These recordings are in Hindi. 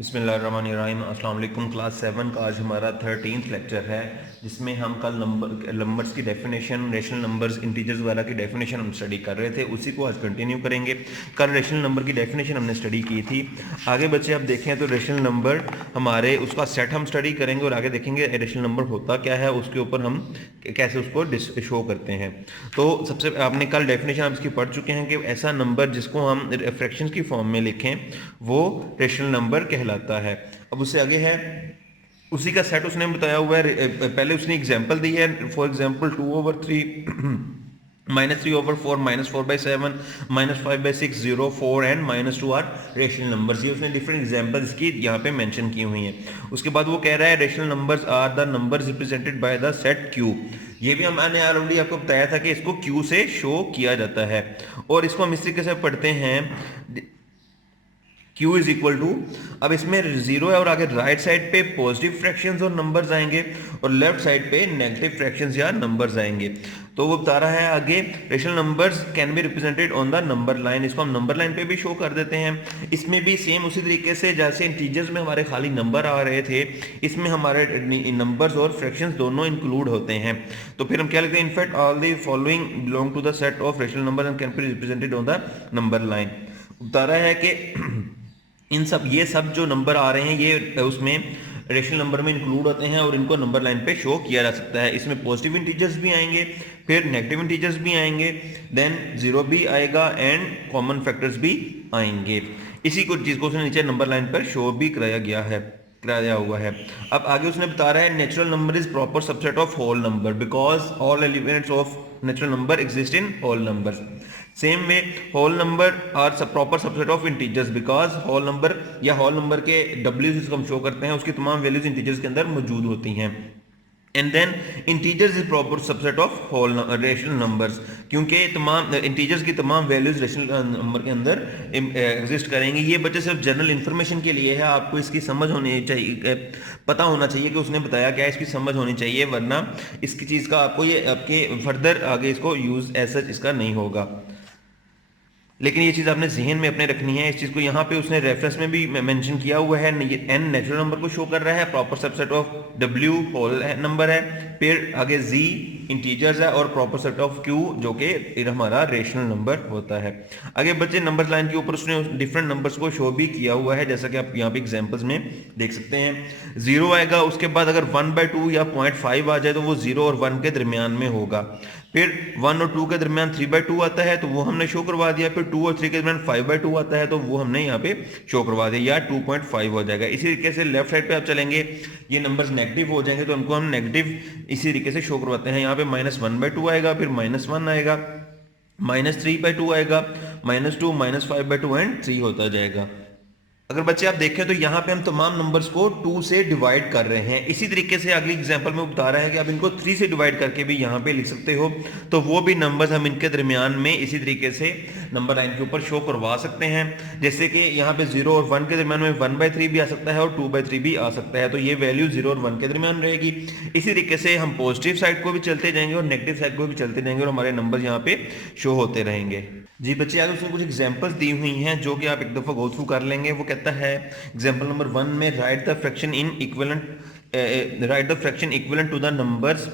बिस्मिल्लाहिर्रहमानिर्रहीम। अस्सलाम वालेकुम। क्लास 7 का आज हमारा 13th लेक्चर है, जिसमें हम कल नंबर्स की डेफिनेशन, रेशनल नंबर्स, इंटीजर्स वगैरह की डेफिनेशन हम स्टडी कर रहे थे, उसी को आज कंटिन्यू करेंगे। कल रेशनल नंबर की डेफिनेशन हमने स्टडी की थी। आगे बच्चे आप देखें तो रेशनल नंबर हमारे उसका सेट हम स्टडी करेंगे और आगे देखेंगे रेशनल नंबर होता क्या है, उसके ऊपर हम कैसे उसको शो करते हैं। तो सबसे आपने कल डेफिनेशन आप इसकी पढ़ चुके हैं कि ऐसा नंबर जिसको हम फ्रैक्शंस की फॉर्म में लिखें वो रेशनल नंबर कहलाता है। अब उससे आगे है उसी का सेट उसने बताया हुआ है। पहले उसने एग्जांपल दी है, for example 2/3 -3/4 -4/7 -5/6 0 4 and -2 are rational numbers. ये उसने डिफरेंट एग्जांपल्स की यहाँ पे मेंशन की हुई हैं। उसके बाद वो कह रहा है rational numbers are the numbers represented by the set Q. ये भी मैंने ऑलरेडी आपको बताया था कि इसको क्यू से शो किया जाता है और इसको हम इस तरीके से पढ़ते हैं Q इज इक्वल टू, अब इसमें जीरो है और आगे राइट साइड पे पॉजिटिव फ्रैक्शंस और नंबर्स आएंगे और लेफ्ट साइड पे नेगेटिव फ्रैक्शंस या नंबर्स आएंगे। तो वो बता रहा है आगे rational numbers can be represented on the number line. इसको हम नंबर लाइन पे भी शो कर देते हैं। इसमें भी सेम उसी तरीके से जैसे इंटीजर्स में हमारे खाली नंबर आ रहे थे, इसमें हमारे नंबर्स और फ्रैक्शंस दोनों इंक्लूड होते हैं। तो फिर हम क्या लिखते हैं, in fact all the following belong to the set of rational numbers and can be represented on the number line. बता रहा है कि इन सब ये सब जो नंबर आ रहे हैं ये उसमें रेशनल नंबर में इंक्लूड होते हैं और इनको नंबर लाइन पे शो किया जा सकता है। इसमें पॉजिटिव इंटीजर्स भी आएंगे, फिर नेगेटिव इंटीजर्स भी आएंगे, देन जीरो भी आएगा एंड कॉमन फैक्टर्स भी आएंगे। इसी को चीज को उसने नीचे नंबर लाइन पर शो भी कराया हुआ है। अब आगे उसने बता रहा है natural number is proper subset of whole number because all elements of natural number exist in whole numbers. Same way whole number are proper subset of integers because whole number या होल नंबर के डब्ल्यू जिसको हम शो करते हैं उसकी तमाम वैल्यूज इंटीजर्स के अंदर मौजूद होती हैं। And then integers is proper subset of whole rational numbers, क्योंकि तमाम इंटीजर्स की तमाम वैल्यूज रेशनल नंबर के अंदर एग्जिस्ट करेंगी। ये बच्चे सिर्फ जनरल इंफॉर्मेशन के लिए है, आपको इसकी समझ होनी चाहिए, पता होना चाहिए कि उसने बताया क्या है, इसकी समझ होनी चाहिए, वरना इसकी चीज़ का आपको ये आपके फर्दर आगे इसको यूज एज सच इसका नहीं होगा। लेकिन ये चीज़ आपने जहन में अपने रखनी है। इस चीज़ को यहाँ पे उसने रेफरेंस में भी मेंशन किया हुआ है। एन नेचुरल नंबर को शो कर रहा है, proper subset of W whole number है, फिर आगे जी इंटीजर्स है और प्रॉपर सेट ऑफ क्यू जो कि हमारा रेशनल नंबर होता है। आगे बच्चे नंबर लाइन के ऊपर उसने डिफरेंट नंबर्स को शो भी किया हुआ है, जैसा कि आप यहाँ पे एग्जाम्पल्स में देख सकते हैं। जीरो आएगा, उसके बाद अगर 1/2 या 0.5 आ जाए तो वो जीरो और 1 के दरमियान में होगा। फिर 1 और 2 के दरमियान 3/2 आता है तो वो हमने शो करवा दिया। फिर 2 और 3 के दरमियान 5/2 आता है तो वो हमने यहाँ पे शो करवा दिया, या 2.5 हो जाएगा। इसी तरीके से लेफ्ट साइड पे आप चलेंगे, ये नंबर्स नेगेटिव हो जाएंगे तो उनको हम नेगेटिव इसी तरीके से शो करवाते हैं। यहाँ पे -1/2 आएगा, फिर -1 आएगा, -3/2 आएगा, -2 -5/2 एंड 3 होता जाएगा। अगर बच्चे आप देखें तो यहाँ पे हम तमाम नंबर्स को 2 से डिवाइड कर रहे हैं। इसी तरीके से अगली एग्जांपल में बता रहा है कि आप इनको 3 से डिवाइड करके भी यहाँ पे लिख सकते हो, तो वो भी नंबर्स हम इनके दरमियान में इसी तरीके से नंबर लाइन के ऊपर शो करवा सकते हैं। जैसे कि यहाँ पे 0 और 1 के दरमियान में 1/3 भी आ सकता है और 2/3 भी आ सकता है, तो ये वैल्यू 0 और 1 के दरमियान रहेगी। इसी तरीके से हम पॉजिटिव साइड को भी चलते जाएंगे और नेगेटिव साइड को भी चलते जाएंगे और हमारे नंबर यहाँ पे शो होते रहेंगे। जी बच्चे, आगे उसने कुछ एग्जांपल्स दी हुई हैं जो कि आप एक दफ़ा गो थ्रू कर लेंगे। वो कहता है एग्जांपल नंबर 1 में write the fraction equivalent to the numbers.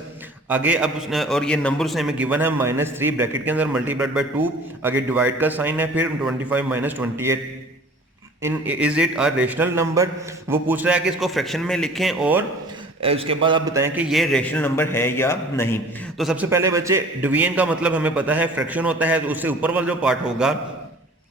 आगे अब उसने और ये नंबर उसने हमें गिवन है -3 ब्रैकेट के अंदर मल्टीप्लाइड बाय 2, आगे डिवाइड का साइन है, फिर 25 - 28 in is it a rational number. वो पूछ रहा है कि इसको फ्रैक्शन में लिखें और उसके बाद आप बताएं कि ये रेशनल नंबर है या नहीं। तो सबसे पहले बच्चे डिवीजन का मतलब हमें पता है, फ्रैक्शन होता है तो उससे ऊपर वाला जो पार्ट होगा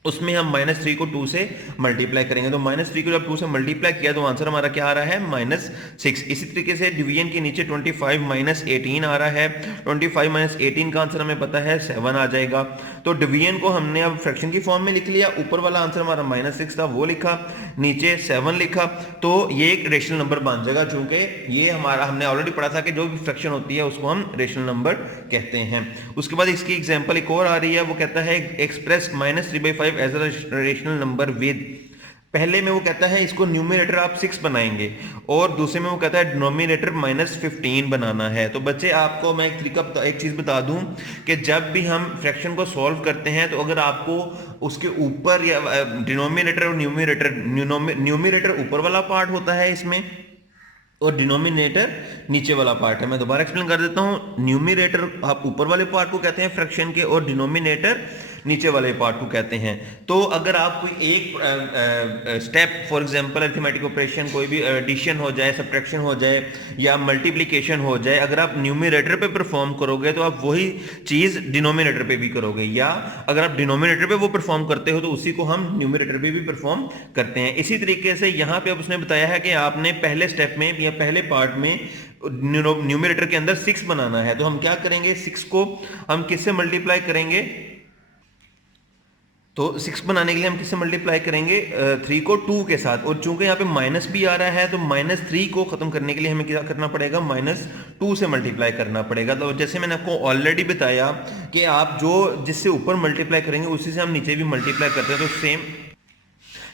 उसमें हम -3 को 2 से मल्टीप्लाई करेंगे। तो -3 को जब 2 से मल्टीप्लाई किया तो आंसर हमारा क्या आ रहा है, -6। इसी तरीके से डिवीजन के नीचे 25 - 18 आ रहा है, 25 - 18 का आंसर हमें पता है 7 आ जाएगा। तो डिवीजन को हमने अब फ्रैक्शन की फॉर्म में लिख लिया, ऊपर वाला आंसर हमारा -6 था वो लिखा, नीचे 7 लिखा, तो ये एक रेशनल नंबर बन जाएगा। चूंकि ये हमारा हमने ऑलरेडी पढ़ा था कि जो भी फ्रैक्शन होती है उसको हम रेशनल नंबर कहते हैं। उसके बाद इसकी एग्जांपल एक और आ रही है, वो कहता है express -3/5 as a rational number with पहले में वो कहता है इसको न्यूमरेटर आप 6 बनाएंगे और दूसरे में वो कहता है डिनोमिनेटर -15 बनाना है। तो बच्चे आपको मैं एक चीज़ बता दूं कि जब भी हम फ्रैक्शन को सॉल्व करते हैं तो अगर आपको उसके ऊपर या डिनोमिनेटर और न्यूमरेटर ऊपर वाला पार्ट होता है इसमें और डिनोमिनेटर नीचे वाला पार्ट है। मैं दोबारा एक्सप्लेन कर देता हूं। न्यूमरेटर आप ऊपर वाले पार्ट को कहते हैं फ्रैक्शन के और डिनोमिनेटर नीचे वाले पार्ट को कहते हैं। तो अगर आप कोई एक step for example arithmetic operation कोई भी एडिशन हो जाए, सब्ट्रैक्शन हो जाए या मल्टीप्लिकेशन हो जाए, अगर आप न्यूमरेटर पे परफॉर्म करोगे तो आप वही चीज डिनोमिनेटर पे भी करोगे, या अगर आप डिनोमिनेटर पे वो परफॉर्म करते हो तो उसी को हम न्यूमरेटर पे भी परफॉर्म करते हैं। इसी तरीके से यहां पे अब उसने बताया है कि आपने पहले स्टेप में या पहले पार्ट में न्यूमरेटर के अंदर 6 बनाना है। तो हम क्या करेंगे, 6 को हम किससे मल्टीप्लाई करेंगे, तो 6 बनाने के लिए हम किससे मल्टीप्लाई करेंगे, 3 को 2 के साथ। और चूंकि यहाँ पे माइनस भी आ रहा है तो -3 को खत्म करने के लिए हमें क्या करना पड़ेगा, -2 से मल्टीप्लाई करना पड़ेगा। तो जैसे मैंने आपको ऑलरेडी बताया कि आप जो जिससे ऊपर मल्टीप्लाई करेंगे उसी से हम नीचे भी मल्टीप्लाई करते हैं। तो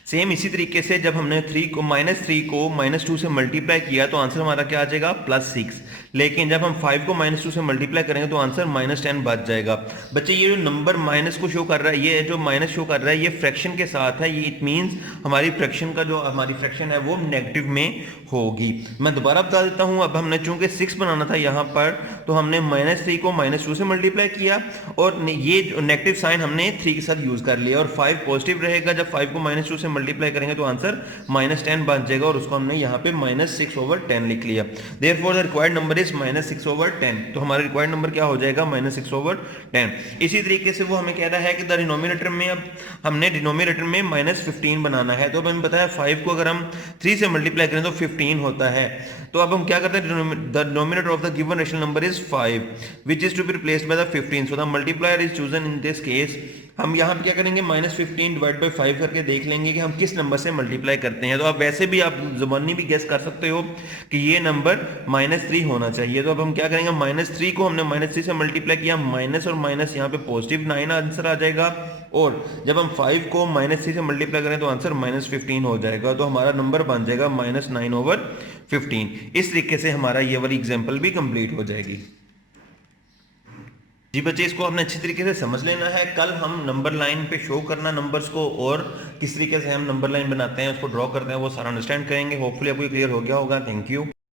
सेम इसी तरीके से जब हमने -3 को -2 से मल्टीप्लाई किया तो आंसर हमारा क्या आ जाएगा, +6। लेकिन जब हम 5 को -2 से मल्टीप्लाई करेंगे तो आंसर -10 बच जाएगा। बच्चे ये जो नंबर माइनस को शो कर रहा है, ये जो माइनस शो कर रहा है ये फ्रैक्शन के साथ है। ये इट मींस हमारी फ्रैक्शन है वो नेगेटिव में होगी। मैं दोबारा बता देता हूं। अब हमने चूंकि 6 बनाना था यहां पर तो हमने -3 को -2 से मल्टीप्लाई किया और ये जो नेगेटिव साइन हमने 3 के साथ यूज कर लिया और 5 पॉजिटिव रहेगा। जब 5 को -2 से मल्टीप्लाई करेंगे तो आंसर -10 बन जाएगा और उसको हमने यहाँ पे -6/10 लिख लिया। Therefore the required number is -6/10। तो हमारा रिक्वायर्ड नंबर क्या हो जाएगा, -6/10। इसी तरीके से वो हमें कह रहा है कि द डिनोमिनेटर में अब हमने डिनोमिनेटर में -15 बनाना है। तो अब हमें पता है 5 को अगर हम 3 से मल्टीप्लाई करें तो 15 होता है। तो अब हम क्या करते हैं, the denominator of the given rational number is 5 which is to be replaced by the 15। So the multiplier is chosen in this case. हम यहाँ पे क्या करेंगे, -15 डिवाइड बाई 5 करके देख लेंगे कि हम किस नंबर से मल्टीप्लाई करते हैं। तो आप वैसे भी आप ज़बानी भी गेस कर सकते हो कि ये नंबर -3 होना चाहिए। तो अब हम क्या करेंगे, -3 को हमने -3 से मल्टीप्लाई किया, माइनस और माइनस यहाँ पे पॉजिटिव 9 आंसर आ जाएगा। और जब हम 5 को -3 से मल्टीप्लाई करें तो आंसर -15 हो जाएगा। तो हमारा नंबर बन जाएगा -9/15। इस तरीके से हमारा ये वाली एग्जाम्पल भी कंप्लीट हो जाएगी। जी बच्चे, इसको आपने अच्छी तरीके से समझ लेना है। कल हम नंबर लाइन पे शो करना नंबर्स को और किस तरीके से हम नंबर लाइन बनाते हैं उसको ड्रॉ करते हैं वो सारा अंडरस्टैंड करेंगे। होपफुली आपको क्लियर हो गया होगा। Thank you.